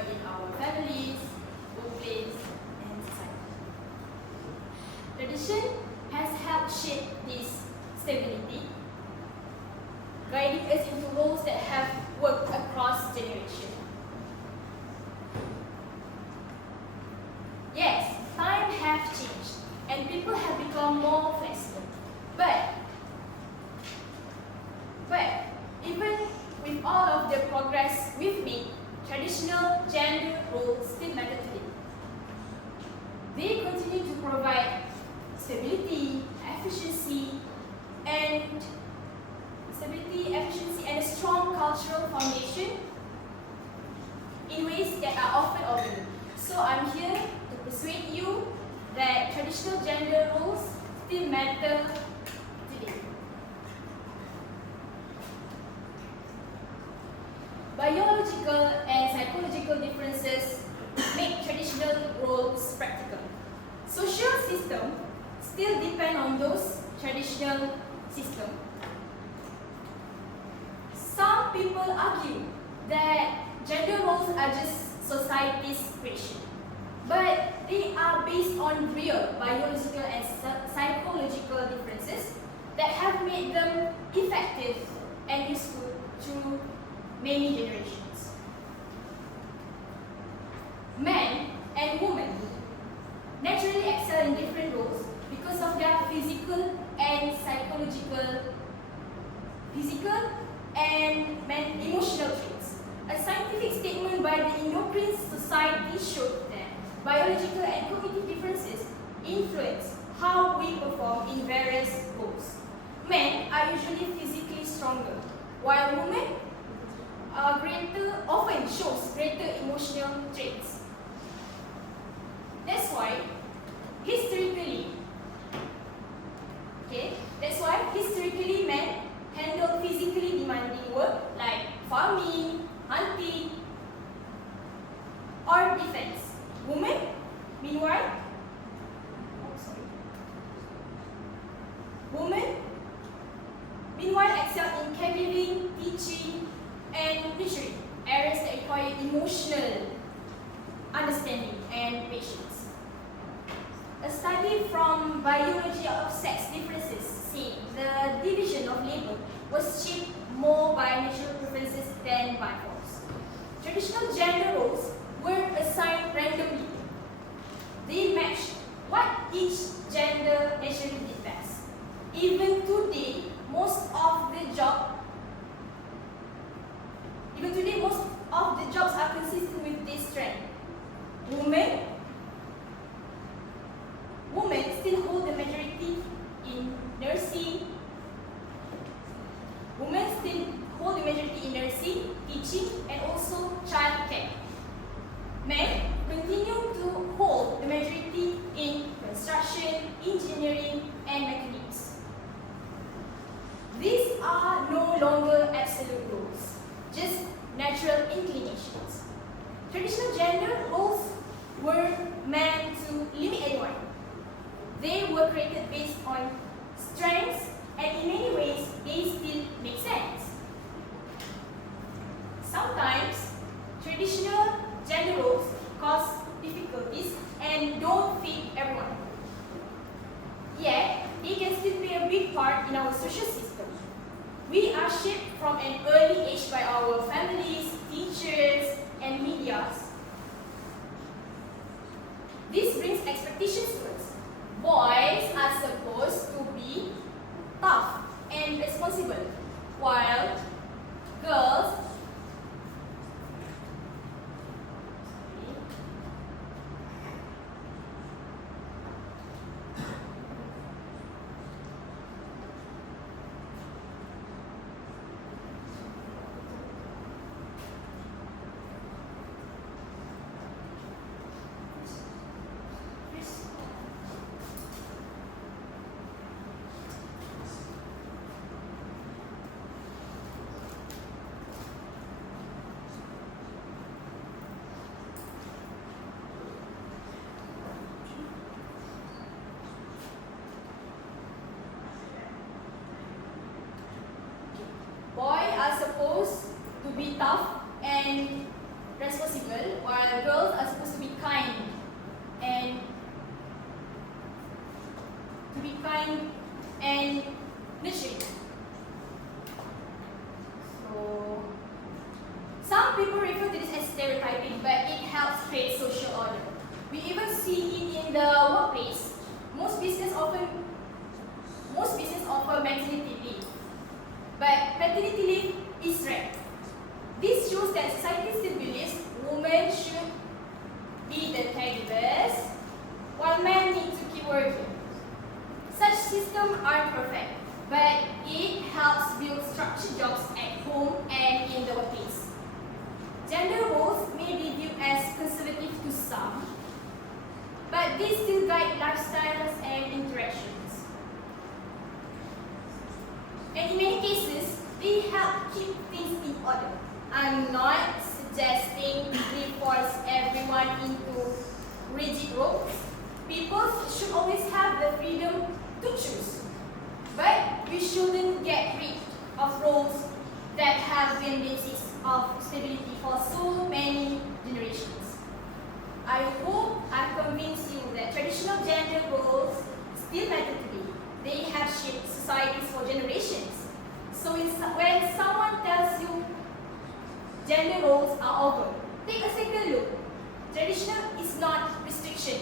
in our families, workplace, and society. Tradition has helped shape this stability, guiding us into roles that have worked across generations. Yes, times have changed and people have become more flexible. But even with all of the progress we've made, traditional gender roles still matter today. They continue to provide stability, efficiency, and a strong cultural foundation in ways that are often overlooked. So I'm here to persuade you that traditional gender roles still matter today. Biological and psychological differences make traditional roles practical. Social systems still depend on those traditional systems. Some people argue that gender roles are just society's creation, but they are based on real biological and psychological differences that have made them effective and useful through many generations. Men and women naturally excel in different roles because of their physical and emotional traits. A scientific statement by the Endocrine Society showed that biological and cognitive differences influence how we perform in various roles. Men are usually physically stronger, while women often shows greater emotional traits. That's why historically men handle physically demanding work like farming, hunting, or defense. Women, meanwhile, excel in caregiving, teaching, and nurturing, areas that require emotional understanding and patience. A study from Biology of Sex Differences said the division of labor was shaped more by natural preferences than by force. Traditional gender roles were assigned randomly. They matched what each gender naturally did best. Even today, most of the jobs are consistent with this trend. Women still hold the majority in nursing. Teaching, and also childcare. Men continue to hold the majority in construction, engineering, and mechanics. These are no longer absolute rules, just natural inclinations. Traditional gender roles were meant to limit anyone. They were created based on strengths, and in many ways, they still make sense. Sometimes, traditional gender roles cause difficulties and don't fit everyone. Yet, they can still play a big part in our social system. We are shaped from an early age by our families, teachers, and media. This brings expectations to us. Boys are supposed to be tough and responsible, while girls girl, while girls are supposed to be kind and nurturing. So some people refer to this as stereotyping, but it helps create social order. We even see it in the workplace. Most businesses offer maternity leave, but paternity leave is rare. This shows that society still believes women should be the caregivers, while men need to keep working. Such systems aren't perfect, but it helps build structured jobs at home and in the workplace. Gender roles may be viewed as conservative to some, but they still guide lifestyles and interactions. And in many cases, they help keep things in order. I'm not suggesting we force everyone into rigid roles. People should always have the freedom to choose. But we shouldn't get rid of roles that have been basis of stability for so many generations. I hope I've convinced you that traditional gender roles still matter today. They have shaped societies for generations. So when someone tells you gender roles are over, take a second look. Traditional is not restriction.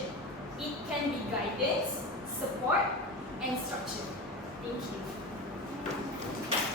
It can be guidance, support, and structure. Thank you.